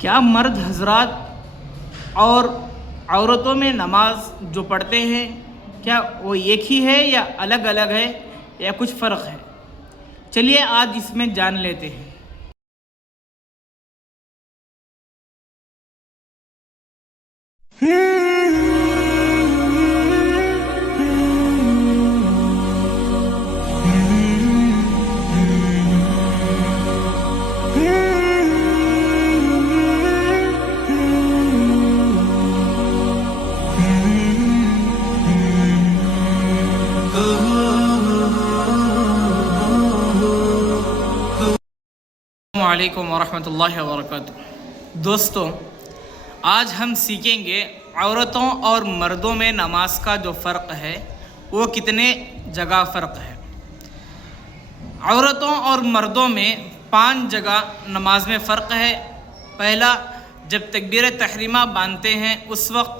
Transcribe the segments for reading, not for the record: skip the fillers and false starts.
क्या मर्द हजरात और औरतों में नमाज जो पढ़ते हैं क्या वो एक ही है या अलग अलग है या कुछ फ़र्क है? चलिए आज इसमें जान लेते हैं। वालेकुम वरहमतुल्लाहि वबरकातुहू। दोस्तों, आज हम सीखेंगे औरतों और मर्दों में नमाज का जो फ़र्क है वो कितने जगह फ़र्क है। औरतों और मर्दों में 5 जगह नमाज में फ़र्क है। पहला, जब तकबीर तहरीमा बांधते हैं उस वक्त।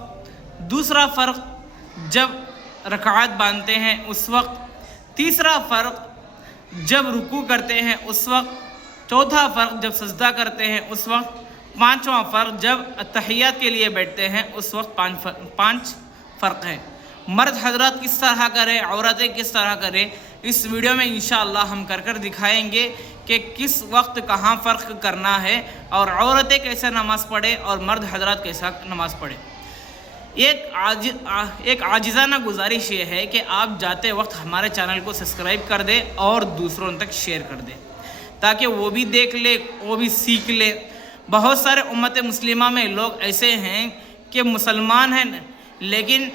दूसरा फ़र्क, जब रकात बांधते हैं उस वक्त। तीसरा फ़र्क, जब रुकू करते हैं उस वक्त। चौथा फ़र्क, जब सजदा करते हैं उस वक्त। पांचवा फ़र्क, जब तहियात के लिए बैठते हैं उस वक्त। पांच फ़र्क है। मर्द हजरात किस तरह करें, औरतें किस तरह करें, इस वीडियो में इंशाअल्लाह हम कर दिखाएंगे कि किस वक्त कहाँ फ़र्क करना है और औरतें कैसे नमाज़ पढ़े और मर्द हजरात कैसा नमाज़ पढ़े। एक आजिज़ाना गुजारिश ये है कि आप जाते वक्त हमारे चैनल को सब्सक्राइब कर दें और दूसरों तक शेयर कर दें ताकि वो भी देख ले, वो भी सीख ले। बहुत सारे उम्मत मुस्लिमा में लोग ऐसे हैं कि मुसलमान हैं लेकिन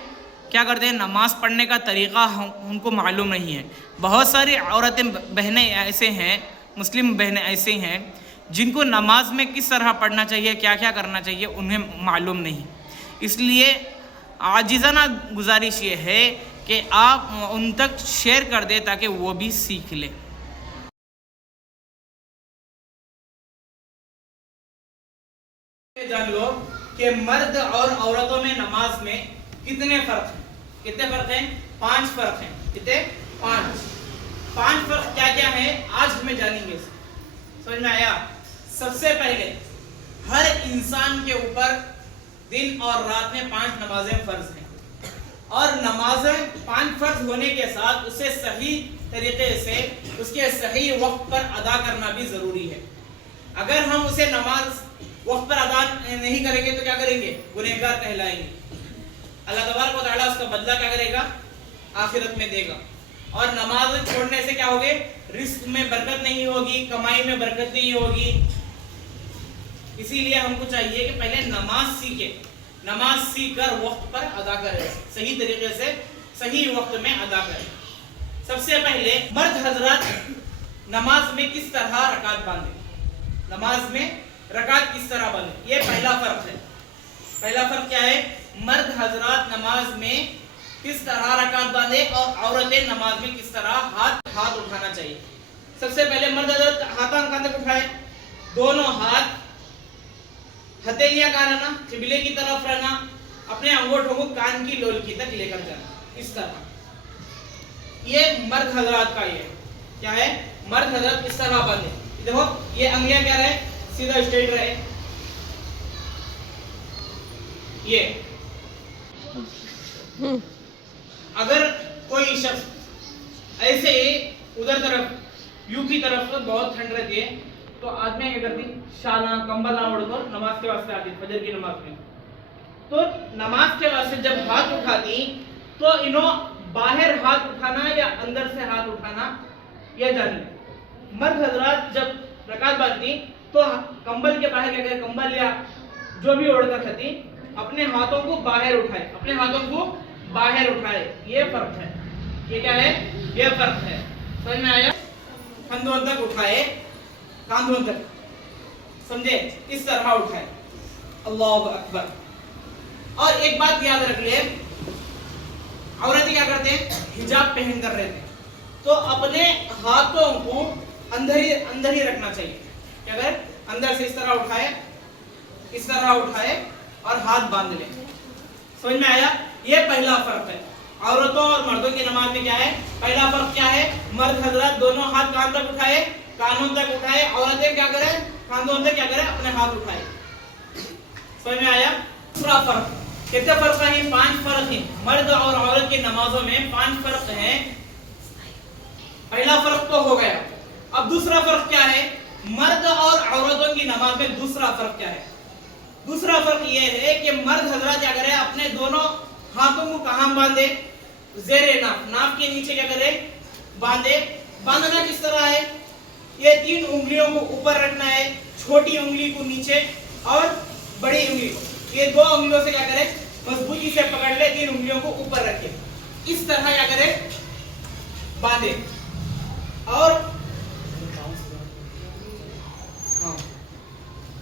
क्या करते हैं, नमाज़ पढ़ने का तरीक़ा उनको मालूम नहीं है। बहुत सारी औरतें बहनें ऐसे हैं, मुस्लिम बहनें ऐसे हैं जिनको नमाज में किस तरह पढ़ना चाहिए, क्या क्या करना चाहिए उन्हें मालूम नहीं। इसलिए आजिज़ाना गुजारिश ये है कि आप उन तक शेयर कर दें ताकि वो भी सीख लें। जान लो कि मर्द और औरतों में नमाज में कितने फ़र्क हैं। कितने फ़र्क हैं? 5 फ़र्क हैं। कितने? 5 फ़र्क क्या क्या है आज हमें जानेंगे। समझ में आया? सबसे पहले, हर इंसान के ऊपर दिन और रात में 5 नमाजें फ़र्ज हैं और नमाजें 5 फ़र्ज होने के साथ उसे सही तरीके से उसके सही वक्त पर अदा करना भी ज़रूरी है। अगर हम उसे नमाज वक्त पर अदा नहीं करेंगे तो क्या करेंगे? गुनहगार कहलाएंगे। अल्लाह तबारक व तआला उसका बदला क्या करेगा? आखिरत में देगा। और नमाज छोड़ने से क्या होगे? रिस्क में बरकत नहीं होगी, कमाई में बरकत नहीं होगी। इसीलिए हमको चाहिए कि पहले नमाज सीखे, नमाज सीखकर वक्त पर अदा करें, सही तरीके से सही वक्त में अदा करें। सबसे पहले मर्द हजरात नमाज में किस तरह रकात बांधे, नमाज में रकात किस तरह बांधे, ये पहला फ़र्क है। पहला फ़र्क क्या है? मर्द हजरात नमाज में किस तरह रकात बांधे और औरतें नमाज में किस तरह हाथ उठाना चाहिए। सबसे पहले मर्द हजरात हाथ कहां तक उठाए? दोनों हाथ हथेलियां कहां रहना? किबले की तरफ रहना। अपने अंगूठों को कान की लोलकी तक लेकर जाना, इस तरह। ये मर्द हजरात का ये क्या है? मर्द हजरात किस तरह बांधे। देखो, ये अंगलियां क्या रहे? सीधा स्ट्रेट रहे। ये अगर कोई शख्स ऐसे उधर तरफ यू की तरफ बहुत ठंड रहती है तो आदमी क्या करती? शाना कंबल ओढ़कर नमाज के वास्ते आती, फजर की नमाज में। तो नमाज के वास्ते जब हाथ उठाती तो इन्हों बाहर हाथ उठाना या अंदर से हाथ उठाना यह जानिए। मर्द हजरात जब रकात बांधती तो कंबल के बाहर क्या करे? कंबल या जो भी ओढ़कर खाती अपने हाथों को बाहर उठाए, अपने हाथों को बाहर उठाए। ये फर्क है। ये क्या है? ये फर्क है। समझ में आया? कंधों तक उठाए, कांधों तक, समझे? इस तरह उठाए। अल्लाहु अकबर। और एक बात याद रख ले, औरतें क्या करते हैं? हिजाब पहन कर रहते हैं तो अपने हाथों को अंदर ही रखना चाहिए। क्या करें? अंदर से इस तरह उठाए, इस तरह उठाए और हाथ बांध ले। समझ में आया? ये पहला फर्क है। औरतों और मर्दों की नमाज में क्या है? पहला फर्क क्या है? मर्द हजरात दोनों हाथ कान तक उठाए, कानों तक उठाए। औरतें क्या करें? कांधों तक क्या करें? अपने हाथ उठाए। समझ में आया? दूसरा फर्क, कितने फर्क है? 5 फर्क हैं। मर्द और औरत की नमाजों में 5 फर्क हैं। पहला फर्क तो हो गया। अब दूसरा फर्क क्या है? मर्द और औरतों की नमाज में दूसरा फर्क क्या है? दूसरा फर्क यह है कि मर्द हजरत क्या करे, अपने दोनों हाथों को कहां बांधे? ज़ेरे नाफ, नाफ के नीचे क्या करे? बांधे। बांधना किस तरह है? ये 3 उंगलियों को ऊपर रखना है, छोटी उंगली को नीचे और बड़ी उंगली को, ये 2 उंगलियों से क्या करे? मजबूती से पकड़ ले, 3 उंगलियों को ऊपर रखे, इस तरह क्या करे? बांधे। और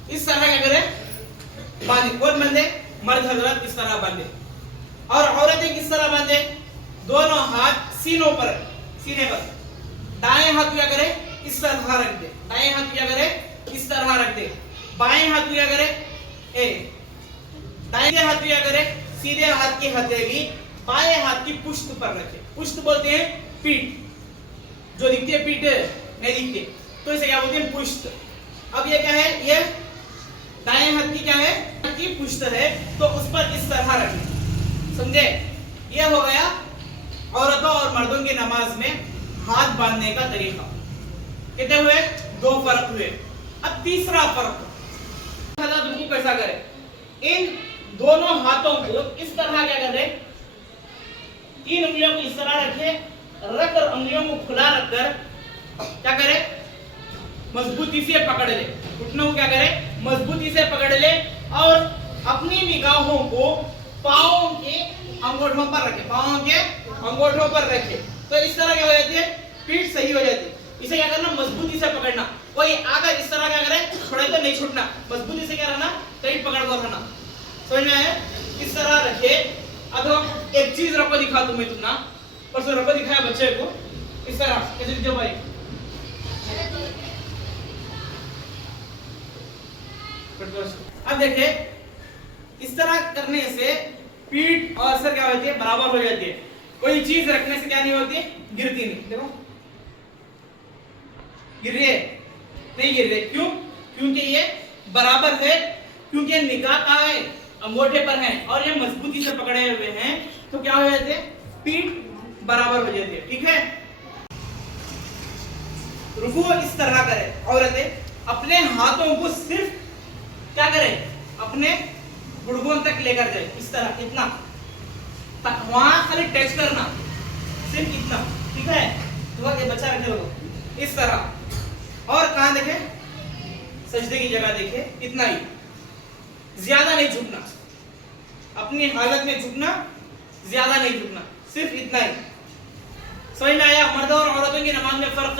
इस तरह क्या करे? बांधे। कौन बांधे? मर्द हजरत इस तरह बांधे। और औरतें किस तरह बांधे? दोनों हाथ सीनों पर, सीने पर। दाएं हाथ क्या करे? इस तरह रख दे। दाएं हाथ क्या करे? इस तरह रख दे। बाएं हाथ क्या करे? दाएं हाथ क्या करे? सीधे हाथ की हथेली बाएं हाथ की पुष्ट पर रखे। पुष्ट बोलते हैं पीठ, जो दिखती है पीठ नहीं दिखती, तो इसे क्या बोलते हैं? पुष्ट। अब ये क्या है? ये दाएं हाथ की क्या है? की पुष्ट है, तो उस पर इस तरह रखें। समझे? ये हो गया औरतों और मर्दों की नमाज में हाथ बांधने का तरीका। कितने हुए? 2 फर्क हुए। अब तीसरा फर्क, रुकू कैसा करे? इन दोनों हाथों को इस तरह क्या करे? 3 उंगलियों को इस तरह रखे, रखकर उंगलियों को खुला रखकर क्या करे? मजबूती से पकड़ ले। घुटनों को क्या करे? मजबूती से पकड़ ले और अपनी निगाहों को पांवों के अंगूठों पर रखे। पांवों के अंगूठों पर रखे, तो इस तरह क्या हो जाती है? पीठ सही हो जाती है। इसे क्या करना? मजबूती से पकड़ना। कोई आकर इस तरह क्या करे? छोड़े तो नहीं छूटना, मजबूती से क्या रहना? टाइट पकड़ कर रहना। समझ में आया? इस तरह रखे। अब एक चीज रखो, दिखा तुम्हें, तुमना परसों रखो दिखाया बच्चे को, इस तरह कैसे दिखते भाई? अब देखिए, इस तरह करने से पीठ और सर क्या होती है? बराबर हो जाती है। कोई चीज रखने से क्या नहीं होती? गिरती नहीं। देखो गिर रही है? नहीं गिर रही। क्यों? क्योंकि ये बराबर है, क्योंकि निगाह कहाँ है? अंगूठे पर है और ये मजबूती से पकड़े हुए हैं, तो क्या हो जाते हैं? पीठ बराबर हो जाती है। ठीक है? रुकू इस तरह करे। औरतें अपने हाथों को सिर्फ क्या करे? अपने घुटनों तक लेकर जाए, इस तरह, इतना तक, वहां खाली टच करना, सिर्फ इतना। ठीक है? तो बच्चा रखे लोग इस तरह। और कहां देखे? सजदे की जगह देखे, इतना ही, ज्यादा नहीं झुकना। अपनी हालत में झुकना, ज्यादा नहीं झुकना, सिर्फ इतना ही। समझ में आया? मर्दों और औरतों की नमाज में फर्क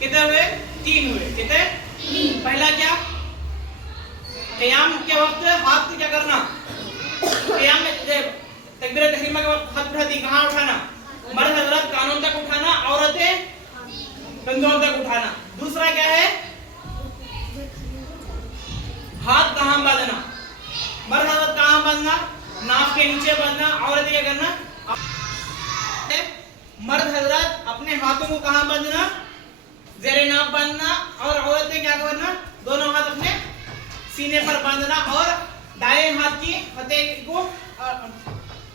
कितने हुए? 3 हुए। कितने? पहला क्या? क़याम के वक्त हाथ को क्या करना? क़याम में तकबीर तहरीमा के वक्त हाथ उठाती, कहां उठाना? मर्द हजरत कानों तक उठाना, औरतें कंधों तक उठाना। दूसरा क्या है? हाथ कहां बांधना? मर्द हजरत कहां बांधना? नाक के नीचे बांधना। औरतें क्या करना? मर्द हजरत अपने हाथों को कहां बांधना? ज़ेरे नाक बांधना। और औरतें क्या करना? दोनों हाथ अपने सीने पर बांधना और दाएं हाथ की हथेली को,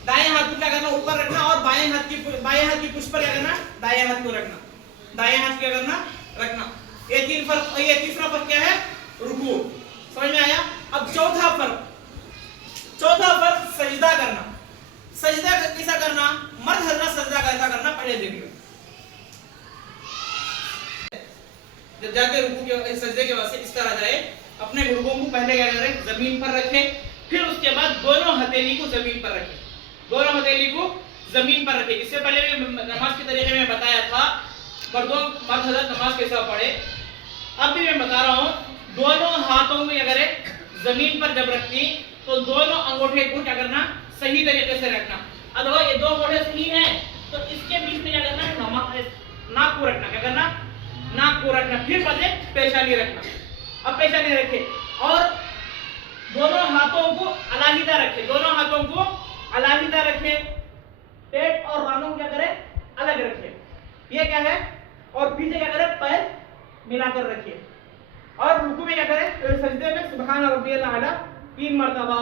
दाएं हाथ को क्या करना? ऊपर रखना और बाएं हाथ की पुष्ट पर क्या करना? दाएं हाथ को रखना। दाएं हाथ क्या करना? रखना। ये 3 फर्क। ये तीसरा फर्क क्या है? रुकू। समझ में आया? अब चौथा फर्क सजदा करना। सजदा कैसा करना? मर्द हजरत सजदा कैसा करना पहले देख लो। जब जाते रुकू के सजदे के वास्ते इस तरह जाए, अपने घुटनों को पहले क्या करें? जमीन पर रखें, फिर उसके बाद दोनों हथेली को जमीन पर रखें। दोनों हथेली को जमीन पर रखें। इससे पहले भी नमाज के तरीके में बताया था मर्द हजरत नमाज कैसा पढ़े। अब भी मैं बता रहा हूँ, दोनों हाथों को क्या करें? जमीन पर जब रखती तो दोनों अंगूठे को क्या करना? सही तरीके से रखना। अगर ये 2 अंगूठे सही हैं तो इसके बीच में क्या करना? नाक को रखना। क्या करना? नाक को रखना। फिर पहले पेशानी रखना। अब पेशानी रखे और दोनों हाथों को अलग-अलग रखे। दोनों हाथों को अलग-अलग रखे। पेट और रानों को क्या करे? अलग रखे। ये क्या है? और पीछे क्या करे? पैर मिलाकर रखिए। और रुकू में क्या करे? सजदे में सुबहान रब्बियल आला 3 मरतबा,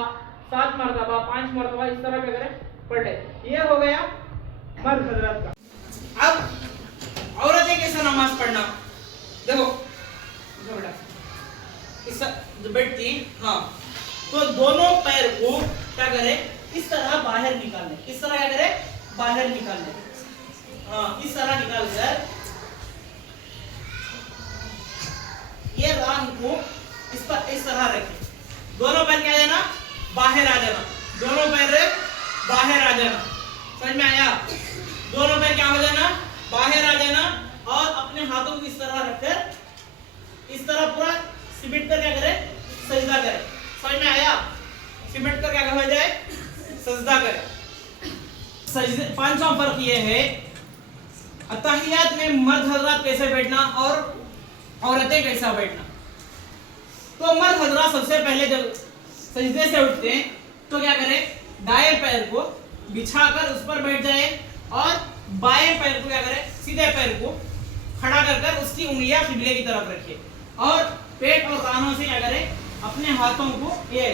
7 मरतबा, 5 मरतबा इस तरह क्या करें पढ़ ले। ये हो गया मर्द हजरात का। अब औरतें कैसा नमाज पढ़ना, देखो बेटा इस जो बैठती हाँ, तो दोनों पैर को क्या करे इस तरह बाहर निकाल ले, इस तरह क्या करे बाहर निकाल ले, हाँ इस तरह निकाल कर ये रान को इस पर इस तरह रखे, दोनों पैर क्या जाना बाहर आ जाना, दोनों पैर बाहर आ जाना, समझ में आया? दोनों पैर क्या हो जाना बाहर आ जाना और अपने हाथों को इस तरह रखकर इस तरह पूरा सिमट कर क्या करे सजदा करे, समझ में आया? सिमट कर क्या हो जाए सजदा करे। सजदे पांचवा फर्क ये है अत्तहियात में मर्द हजरात कैसे बैठना और औरतें कैसा बैठना। तो मर्द हजरात सबसे पहले जब सजदे से उठते हैं तो क्या करें दाएं पैर को बिछाकर उस पर बैठ जाए और बाएं पैर को क्या करें सीधे पैर को खड़ा कर कर उसकी उंगलियां किबले की तरफ रखिए और पेट और कानों से क्या करें अपने हाथों को ये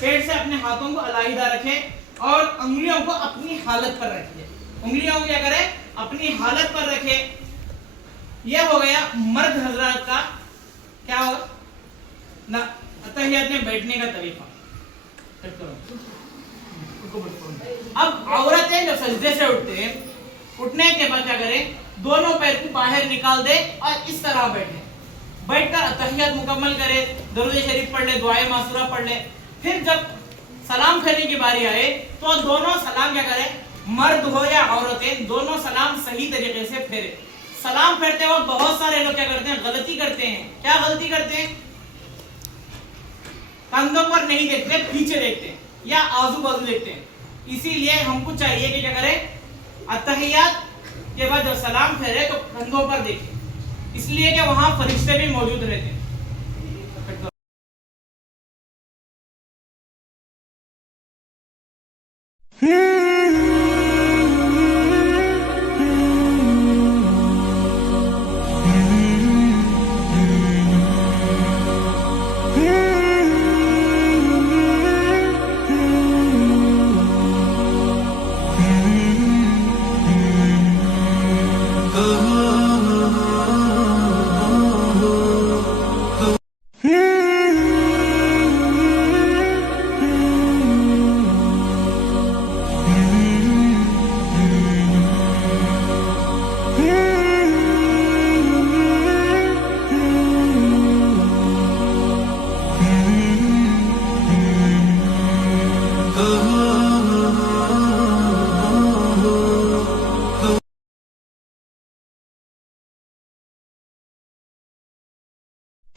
पेट से अपने हाथों को अलग रखें और उंगलियों को अपनी हालत पर रखिए, उंगलियों को क्या करें अपनी हालत पर रखें। यह हो गया मर्द हजरात का क्या हो ना अत्तहियात में बैठने का तरीका। अब औरतें जब सजदे से उठते हैं उठने के बाद क्या करें दोनों पैर को बाहर निकाल दे और इस तरह बैठे, बैठकर अत्तहियात मुकम्मल करे, दरूद शरीफ पढ़ ले, दुआए मासूरा पढ़ ले। फिर जब सलाम करने की बारी आए तो दोनों सलाम क्या करें मर्द हो या औरतें दोनों सलाम सही तरीके से फेरे। सलाम फेरते वक्त बहुत सारे लोग क्या करते हैं गलती करते हैं। क्या गलती करते हैं? कंधों पर नहीं देखते पीछे देखते हैं या आजू बाजू देखते हैं। इसीलिए हमको चाहिए कि क्या करें अत्तहियात के बाद जब सलाम फेरे तो कंधों पर देखें, इसलिए कि वहां फरिश्ते भी मौजूद रहते हैं।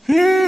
Hmm.